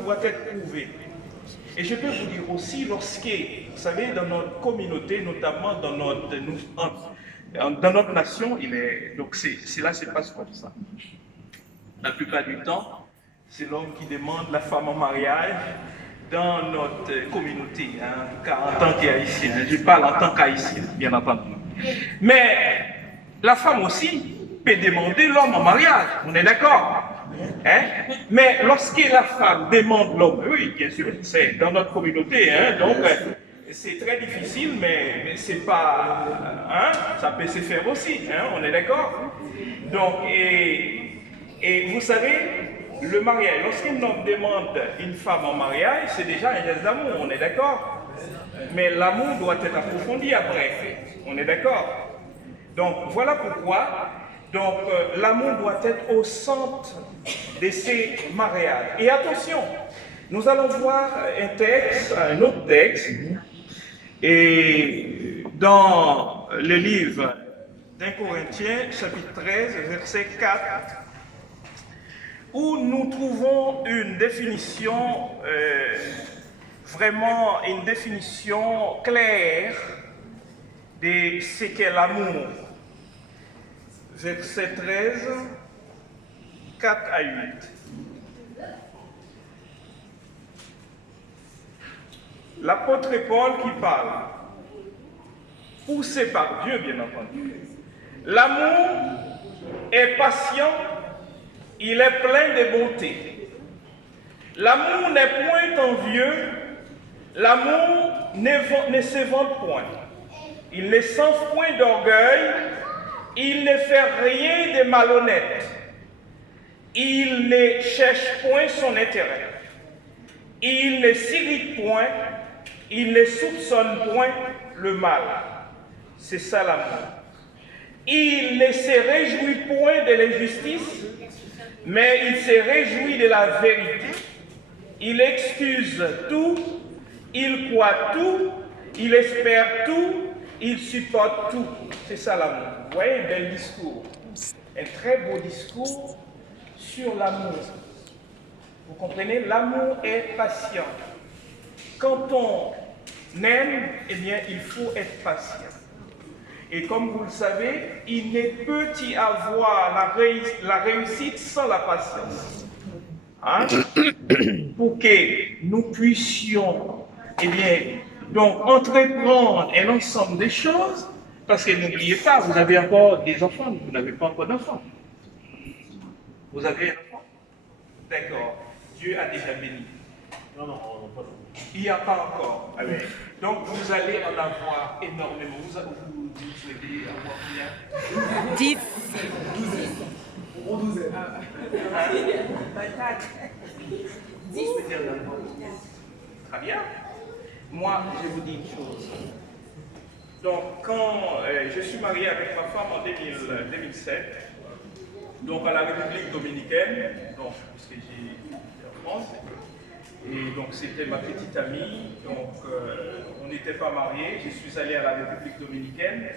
doit être prouvé. Et je peux vous dire aussi, lorsque, vous savez, dans notre communauté, notamment dans notre nation, donc cela se passe comme ça. La plupart du temps, c'est l'homme qui demande la femme en mariage dans notre communauté, car en tant qu'haïtien, je parle en tant qu'haïtien, bien entendu. Mais la femme aussi peut demander l'homme en mariage, on est d'accord? Mais lorsque la femme demande l'homme, oui, bien sûr, c'est dans notre communauté, donc c'est très difficile, mais c'est pas, ça peut se faire aussi, on est d'accord? Donc, et vous savez, le mariage, lorsqu'un homme demande une femme en mariage, c'est déjà un geste d'amour, on est d'accord? Mais l'amour doit être approfondi après, on est d'accord? Donc voilà pourquoi l'amour doit être au centre de ces mariages. Et attention, nous allons voir un autre texte, et dans le livre d'1 Corinthiens, chapitre 13, verset 4, où nous trouvons une définition, vraiment une définition claire de ce qu'est l'amour. Verset 13, 4 à 8. L'apôtre Paul qui parle, poussé par Dieu bien entendu. L'amour est patient, il est plein de bonté. L'amour n'est point envieux, l'amour ne se vante point. Il ne s'enfle point d'orgueil, il ne fait rien de malhonnête. Il ne cherche point son intérêt. Il ne s'irrite point, il ne soupçonne point le mal. C'est ça l'amour. Il ne se réjouit point de l'injustice, mais il se réjouit de la vérité. Il excuse tout, il croit tout, il espère tout, il supporte tout. C'est ça l'amour. Vous voyez, un bel discours. Un très beau discours sur l'amour. Vous comprenez? L'amour est patient. Quand on aime, eh bien, il faut être patient. Et comme vous le savez, il ne peut y avoir la réussite sans la patience. Pour que nous puissions, eh bien, donc entreprendre un ensemble de choses, parce que n'oubliez pas, vous avez encore des enfants, vous n'avez pas encore d'enfants. Vous avez un enfant? D'accord. Dieu a déjà béni. Non, non, pas. Il n'y a pas encore. Ah oui. Donc vous allez en avoir énormément. Vous souhaitez avoir combien? 10. 12. 10 souhaitez en avoir. Très bien. Moi, je vous dis une chose. Donc quand je suis marié avec ma femme en 2007, donc à la République dominicaine, donc puisque j'ai en France, et donc c'était ma petite amie, donc on n'était pas mariés, je suis allé à la République dominicaine,